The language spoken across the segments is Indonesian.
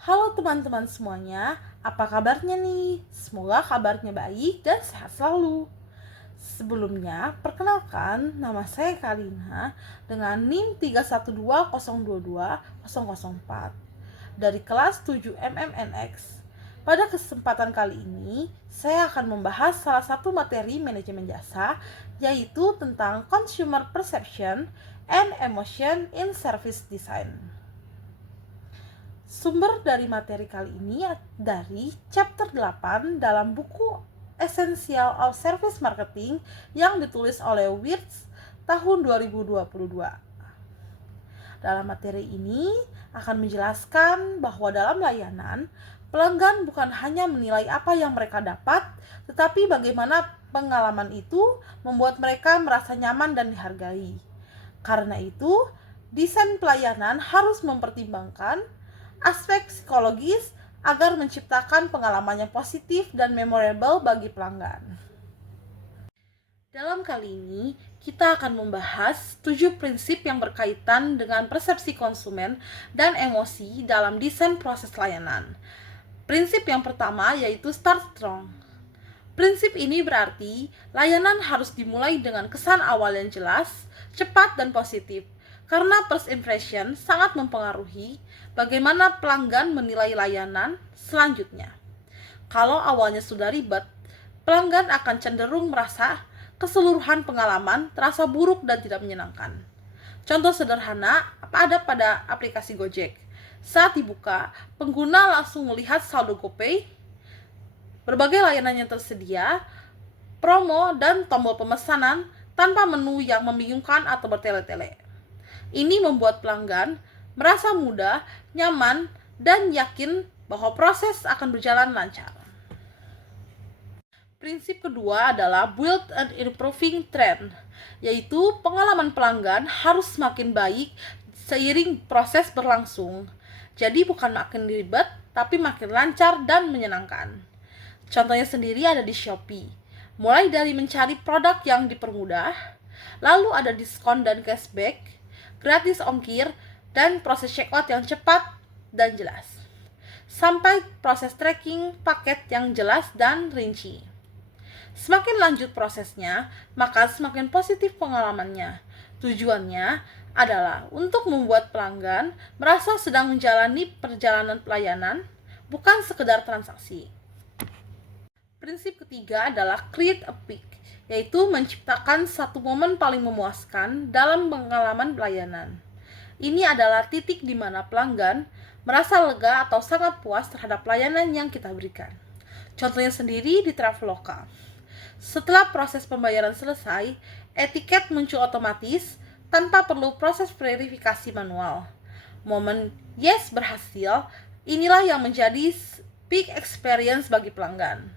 Halo teman-teman semuanya, apa kabarnya nih? Semoga kabarnya baik dan sehat selalu. Sebelumnya, perkenalkan nama saya Karina dengan NIM 3120220004 dari kelas 7 MMNX. Pada kesempatan kali ini, saya akan membahas salah satu materi manajemen jasa, yaitu tentang Consumer Perception and Emotion in Service Design. Sumber dari materi kali ini dari chapter 8 dalam buku Essential of Service Marketing yang ditulis oleh Wirtz tahun 2022. Dalam materi ini akan menjelaskan bahwa dalam layanan, pelanggan bukan hanya menilai apa yang mereka dapat, tetapi bagaimana pengalaman itu membuat mereka merasa nyaman dan dihargai. Karena itu, desain pelayanan harus mempertimbangkan aspek psikologis agar menciptakan pengalaman yang positif dan memorable bagi pelanggan. Dalam kali ini, kita akan membahas 7 prinsip yang berkaitan dengan persepsi konsumen dan emosi dalam desain proses layanan. Prinsip yang pertama yaitu start strong. Prinsip ini berarti layanan harus dimulai dengan kesan awal yang jelas, cepat, dan positif. Karena first impression sangat mempengaruhi bagaimana pelanggan menilai layanan selanjutnya. Kalau awalnya sudah ribet, pelanggan akan cenderung merasa keseluruhan pengalaman terasa buruk dan tidak menyenangkan. Contoh sederhana ada pada aplikasi Gojek. Saat dibuka, pengguna langsung melihat saldo GoPay, berbagai layanan yang tersedia, promo, dan tombol pemesanan tanpa menu yang membingungkan atau bertele-tele. Ini membuat pelanggan merasa mudah, nyaman, dan yakin bahwa proses akan berjalan lancar. Prinsip kedua adalah build and improving trend, yaitu pengalaman pelanggan harus semakin baik seiring proses berlangsung. Jadi bukan makin ribet, tapi makin lancar dan menyenangkan. Contohnya sendiri ada di Shopee. Mulai dari mencari produk yang dipermudah, lalu ada diskon dan cashback, gratis ongkir, dan proses checkout yang cepat dan jelas. Sampai proses tracking paket yang jelas dan rinci. Semakin lanjut prosesnya, maka semakin positif pengalamannya. Tujuannya adalah untuk membuat pelanggan merasa sedang menjalani perjalanan pelayanan, bukan sekedar transaksi. Prinsip ketiga adalah create a peak, yaitu menciptakan satu momen paling memuaskan dalam pengalaman pelayanan. Ini adalah titik di mana pelanggan merasa lega atau sangat puas terhadap pelayanan yang kita berikan. Contohnya sendiri di Traveloka. Setelah proses pembayaran selesai, etiket muncul otomatis tanpa perlu proses verifikasi manual. Momen yes berhasil, inilah yang menjadi peak experience bagi pelanggan.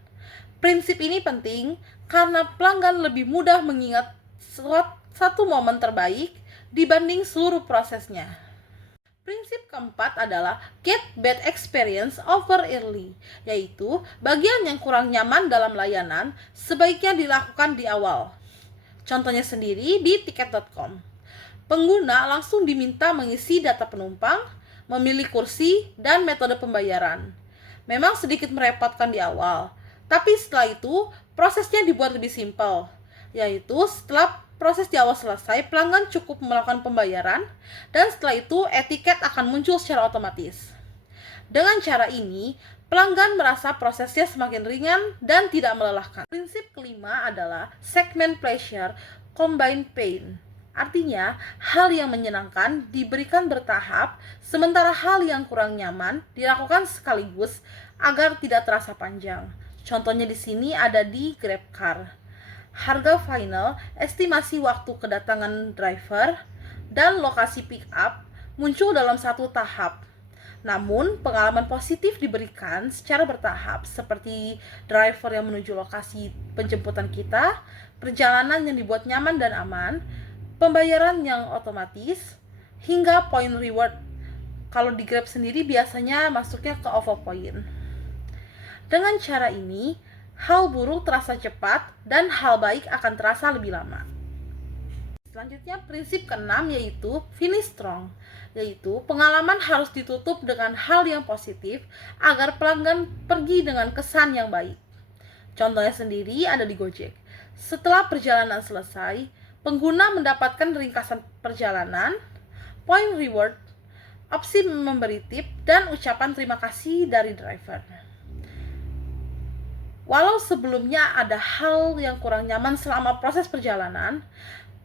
Prinsip ini penting karena pelanggan lebih mudah mengingat satu momen terbaik dibanding seluruh prosesnya. Prinsip keempat adalah get bad experience over early, yaitu bagian yang kurang nyaman dalam layanan sebaiknya dilakukan di awal. Contohnya sendiri di tiket.com. Pengguna langsung diminta mengisi data penumpang, memilih kursi, dan metode pembayaran. Memang sedikit merepotkan di awal, tapi setelah itu prosesnya dibuat lebih simpel, yaitu setelah proses di awal selesai, pelanggan cukup melakukan pembayaran, dan setelah itu etiket akan muncul secara otomatis. Dengan cara ini, pelanggan merasa prosesnya semakin ringan dan tidak melelahkan. Prinsip kelima adalah segment pleasure, combine pain. Artinya, hal yang menyenangkan diberikan bertahap, sementara hal yang kurang nyaman dilakukan sekaligus agar tidak terasa panjang. Contohnya di sini ada di GrabCar. Harga final, estimasi waktu kedatangan driver, dan lokasi pick up muncul dalam satu tahap. Namun, pengalaman positif diberikan secara bertahap, seperti driver yang menuju lokasi penjemputan kita, perjalanan yang dibuat nyaman dan aman, pembayaran yang otomatis, hingga point reward. Kalau di Grab sendiri biasanya masuknya ke OVO point. Dengan cara ini, hal buruk terasa cepat dan hal baik akan terasa lebih lama. Selanjutnya prinsip keenam yaitu finish strong. yaitu pengalaman harus ditutup dengan hal yang positif agar pelanggan pergi dengan kesan yang baik. Contohnya sendiri ada di Gojek. Setelah perjalanan selesai, pengguna mendapatkan ringkasan perjalanan, poin reward, opsi memberi tip, dan ucapan terima kasih dari driver. Walau sebelumnya ada hal yang kurang nyaman selama proses perjalanan,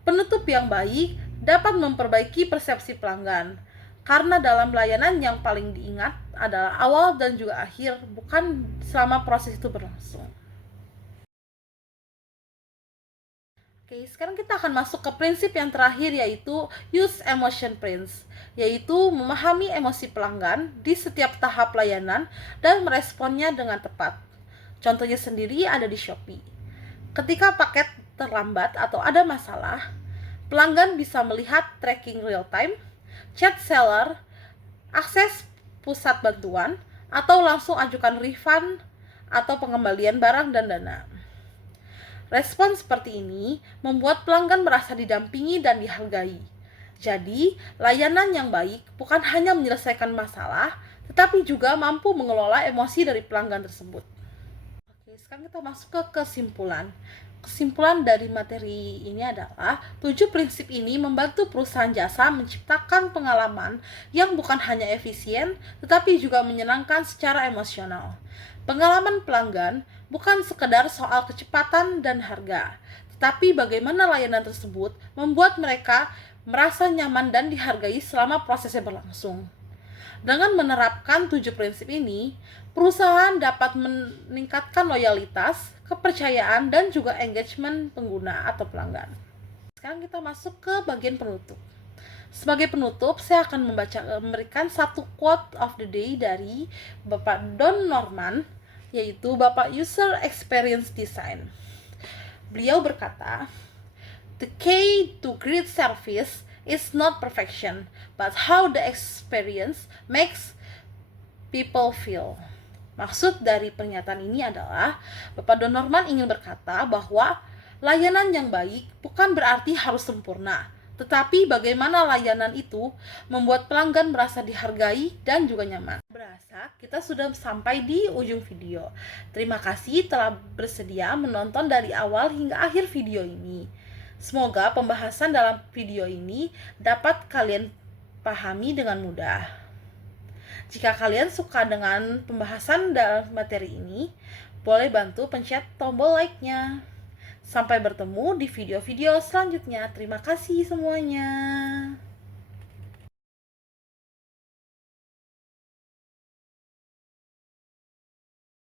penutup yang baik dapat memperbaiki persepsi pelanggan. Karena dalam layanan yang paling diingat adalah awal dan juga akhir, bukan selama proses itu berlangsung. Oke, sekarang kita akan masuk ke prinsip yang terakhir, yaitu use emotion prince, yaitu memahami emosi pelanggan di setiap tahap layanan dan meresponnya dengan tepat. Contohnya sendiri ada di Shopee. Ketika paket terlambat atau ada masalah, pelanggan bisa melihat tracking real time, chat seller, akses pusat bantuan, atau langsung ajukan refund atau pengembalian barang dan dana. Respon seperti ini membuat pelanggan merasa didampingi dan dihargai. Jadi, layanan yang baik bukan hanya menyelesaikan masalah, tetapi juga mampu mengelola emosi dari pelanggan tersebut. Oke, sekarang kita masuk ke kesimpulan. Kesimpulan dari materi ini adalah 7 prinsip ini membantu perusahaan jasa menciptakan pengalaman yang bukan hanya efisien, tetapi juga menyenangkan secara emosional. Pengalaman pelanggan bukan sekedar soal kecepatan dan harga, tetapi bagaimana layanan tersebut membuat mereka merasa nyaman dan dihargai selama prosesnya berlangsung. Dengan menerapkan 7 prinsip ini, perusahaan dapat meningkatkan loyalitas, kepercayaan, dan juga engagement pengguna atau pelanggan. Sekarang kita masuk ke bagian penutup. Sebagai penutup, saya akan memberikan satu quote of the day dari Bapak Don Norman, yaitu Bapak User Experience Design. Beliau berkata, "The key to great service is not perfection, but how the experience makes people feel." Maksud dari pernyataan ini adalah Bapak Don Norman ingin berkata bahwa layanan yang baik bukan berarti harus sempurna, tetapi bagaimana layanan itu membuat pelanggan merasa dihargai dan juga nyaman. Berasa kita sudah sampai di ujung video. Terima kasih telah bersedia menonton dari awal hingga akhir video ini. Semoga pembahasan dalam video ini dapat kalian pahami dengan mudah. Jika kalian suka dengan pembahasan dalam materi ini, boleh bantu pencet tombol like-nya. Sampai bertemu di video-video selanjutnya. Terima kasih semuanya.